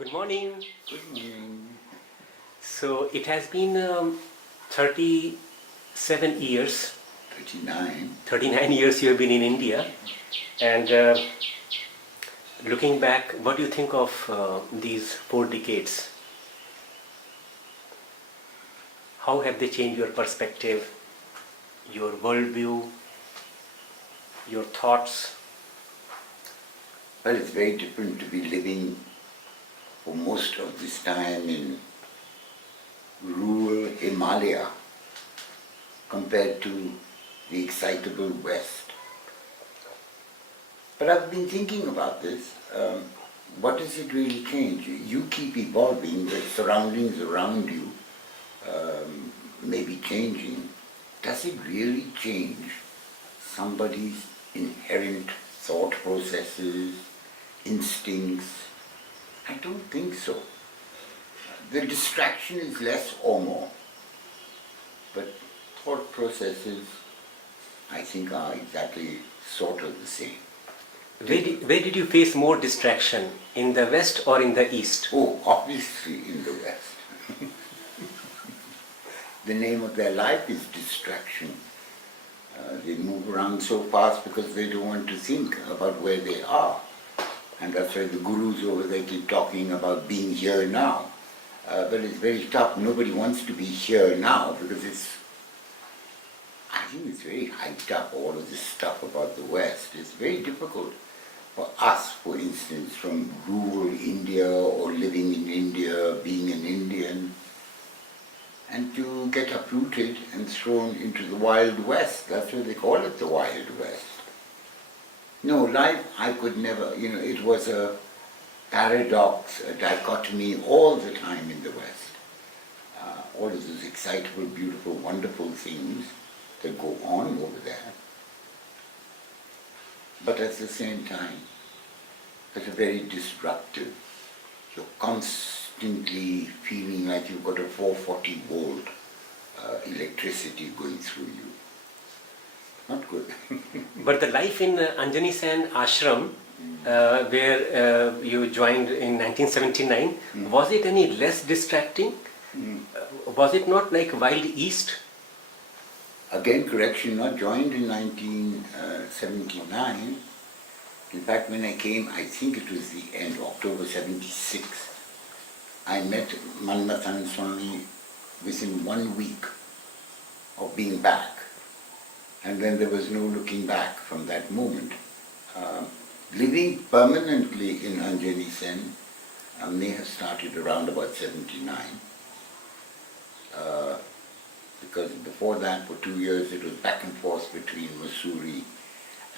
Good morning. Good morning. So it has been 37 years, 39. 39 years you have been in India. And looking back, what do you think of these 4 decades? How have they changed your perspective, your worldview, your thoughts? Well, it's very different to be living for most of this time in rural Himalaya compared to the excitable West. But I've been thinking about this. What does it really change? You keep evolving, the surroundings around you may be changing. Does it really change somebody's inherent thought processes, instincts? I don't think so. The distraction is less or more, but thought processes, I think, are exactly sort of the same. Where did you face more distraction, in the West or in the East? Oh, obviously in the West. The name of their life is distraction. They move around so fast because they don't want to think about where they are. And that's why the gurus over there keep talking about being here now. But it's very tough. Nobody wants to be here now because I think it's very hyped up, all of this stuff about the West. It's very difficult for us, for instance, from rural India or living in India, being an Indian, and to get uprooted and thrown into the Wild West. That's why they call it the Wild West. No, life I could never, it was a paradox, a dichotomy all the time in the West. All of those excitable, beautiful, wonderful things that go on over there. But at the same time, it's very disruptive. You're constantly feeling like you've got a 440 volt electricity going through you. Not good. But the life in Anjani Sen ashram, where you joined in 1979, was it any less distracting? Was it not like Wild East? Again, correction, not joined in 1979. In fact, when I came, I think it was the end, October 76. I met Manmathan Swami within 1 week of being back. And then there was no looking back from that moment. Living permanently in Anjani Sen may have started around about 79. Because before that, for 2 years, it was back and forth between Mussoorie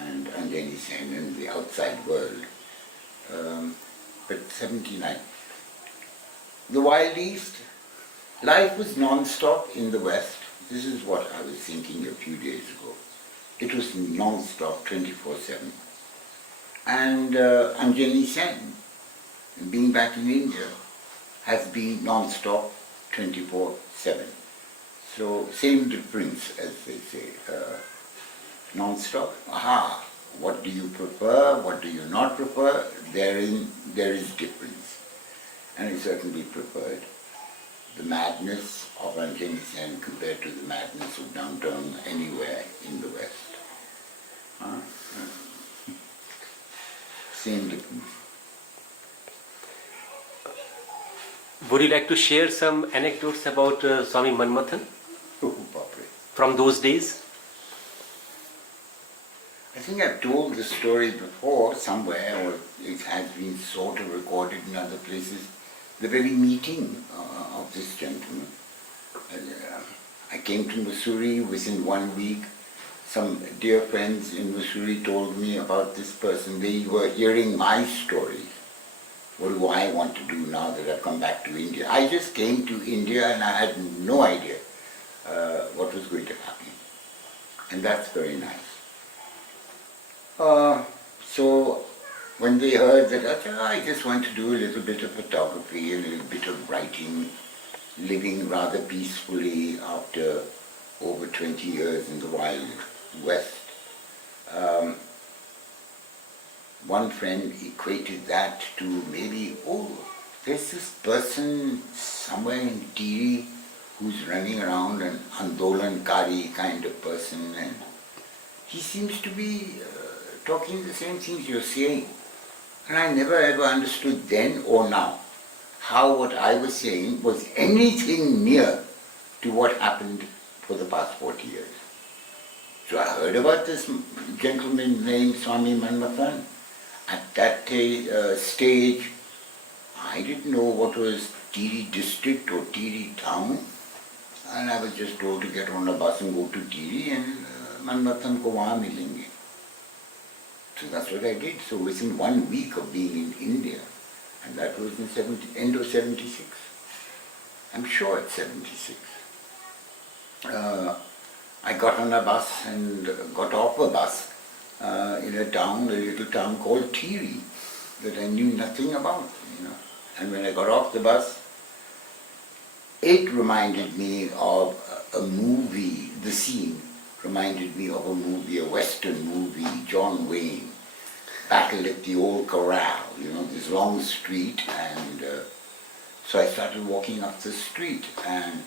and Anjani Sen and the outside world. But 79. The Wild East, life was non-stop in the West. This is what I was thinking a few days ago. It was non-stop, 24/7. And Anjani Sen, being back in India, has been non-stop, 24/7. So same difference, as they say, non-stop. Aha, what do you prefer? What do you not prefer? There is difference, and I certainly preferred the madness of Anjani Sen compared to the madness of downtown anywhere in the West. Same difference. Would you like to share some anecdotes about Swami Manmathan Oh, Bapre. from those days? I think I've told this story before somewhere, or it has been sort of recorded in other places. The very meeting of this gentleman. I came to Mussoorie within 1 week. Some dear friends in Mussoorie told me about this person. They were hearing my story. What do I want to do now that I've come back to India? I just came to India and I had no idea what was going to happen. And that's very nice. So when they heard that, I said, I just want to do a little bit of photography, a little bit of writing, living rather peacefully after over 20 years in the Wild West. One friend equated that to maybe, there's this person somewhere in Tiri who's running around, an Andolankari kind of person, and he seems to be talking the same things you're saying. And I never ever understood then or now how what I was saying was anything near to what happened for the past 40 years. So I heard about this gentleman named Swami Manmathan. At that stage, I didn't know what was Tiri district or Tiri town, and I was just told to get on a bus and go to Tiri and Manmathan ko wahan milenge. So that's what I did. So within 1 week of being in India, and that was in end of 76. I'm sure it's 76. I got on a bus and got off a bus in a little town called Tiri, that I knew nothing about, And when I got off the bus, it reminded me of a movie, the scene reminded me of a movie, a Western movie, John Wayne, Battle at the Old Corral, this long street, and so I started walking up the street and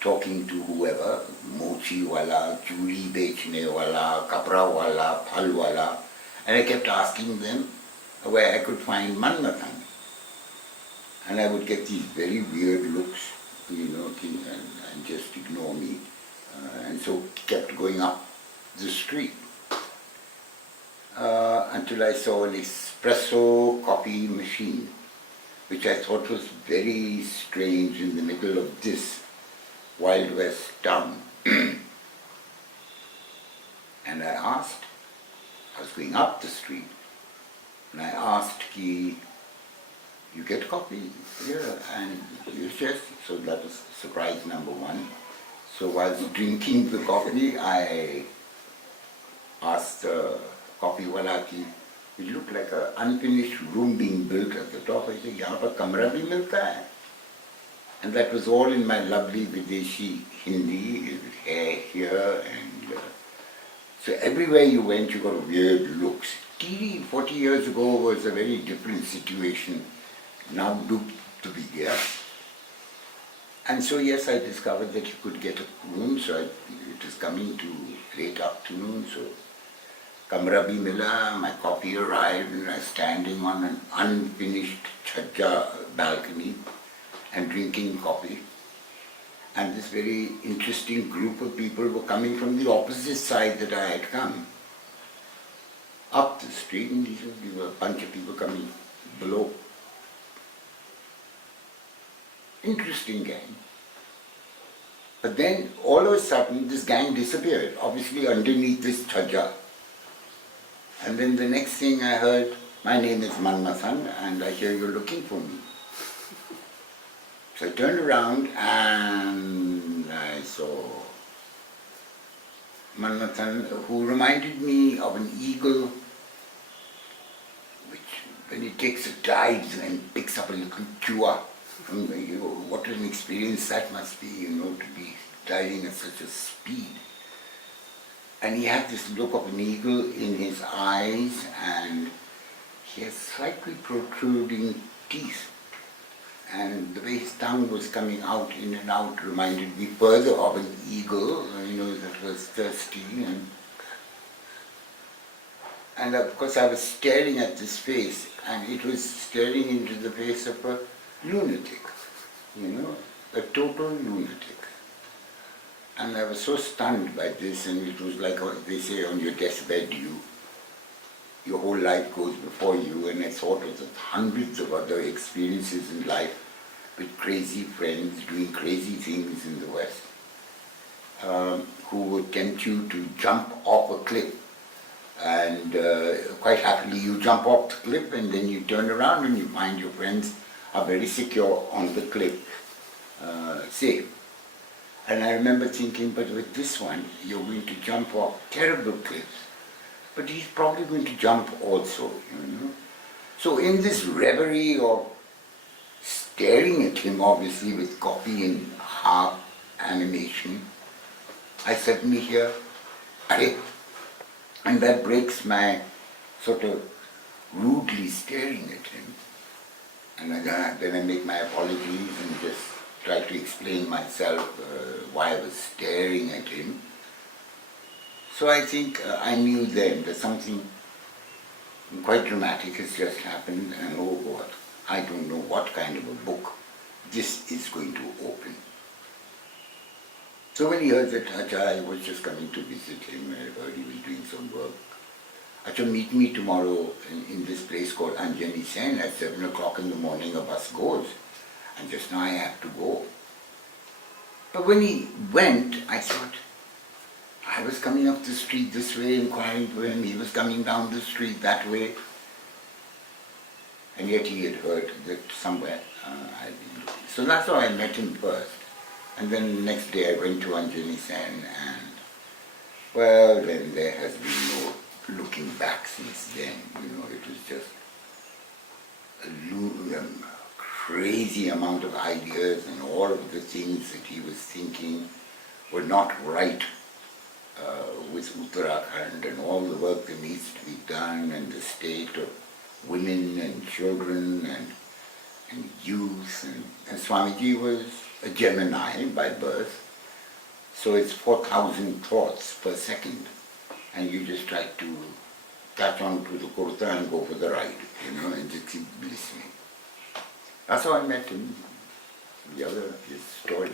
talking to whoever, mochi wala, churi bechne wala, kapra wala, phal wala, and I kept asking them where I could find Manmathan. And I would get these very weird looks, and just ignore me. And so kept going up the street until I saw an espresso coffee machine, which I thought was very strange in the middle of this Wild West town. And I asked, I was going up the street, and I asked, you get coffee here? And yes, so that was surprise number one. So whilst drinking the coffee, I asked the coffee wala ki, it looked like an unfinished room being built at the top. I said, yahan par kamra bhi milta hai. And that was all in my lovely Videshi Hindi, here, and so everywhere you went, you got weird looks. Tiri 40 years ago was a very different situation, now duped to be there. And so yes, I discovered that you could get a room, so it was coming to late afternoon, so kamra bhi mila, my coffee arrived, and I was standing on an unfinished chhajja balcony and drinking coffee. And this very interesting group of people were coming from the opposite side that I had come, up the street, and these were a bunch of people coming below. Interesting gang. But then all of a sudden this gang disappeared, obviously underneath this chhajja. And then the next thing I heard, my name is Manmathan and I hear you're looking for me. So I turned around and I saw Manmathan, who reminded me of an eagle which, when it takes a dive and picks up a little chua, what an experience that must be, to be diving at such a speed. And he had this look of an eagle in his eyes, and he had slightly protruding teeth. And the way his tongue was coming out, in and out, reminded me further of an eagle, that was thirsty. And of course I was staring at this face, and it was staring into the face of a lunatic, a total lunatic. And I was so stunned by this, and it was like they say on your deathbed, your whole life goes before you, and I thought of the hundreds of other experiences in life with crazy friends doing crazy things in the West, who would tempt you to jump off a cliff. And quite happily you jump off the cliff, and then you turn around and you find your friends are very secure on the cliff, safe. And I remember thinking, but with this one, you're going to jump off terrible cliffs. But he's probably going to jump also, So in this reverie of staring at him, obviously with coffee in half animation, I suddenly hear, "Arey," and that breaks my sort of rudely staring at him. And then I make my apologies and just try to explain myself why I was staring at him. So I think I knew then that something quite dramatic has just happened, and oh God, I don't know what kind of a book this is going to open. So when he heard that Acha, I was just coming to visit him, I heard he was doing some work. Acha, meet me tomorrow in this place called Anjani Sen at 7 o'clock in the morning, a bus goes. And just now I have to go. But when he went, I thought, I was coming up the street this way, inquiring for him, he was coming down the street that way. And yet he had heard that somewhere I'd been looking. So that's how I met him first. And then the next day I went to Anjani Sen, and well, then there has been no looking back since then. It was just a crazy amount of ideas, and all of the things that he was thinking were not right with Uttarakhand and all the work that needs to be done, and the state of women and children and youth. And Swamiji was a Gemini by birth, so it's 4,000 thoughts per second, and you just try to catch on to the kurta and go for the ride, and just keep listening. That's how I met him. The other is story.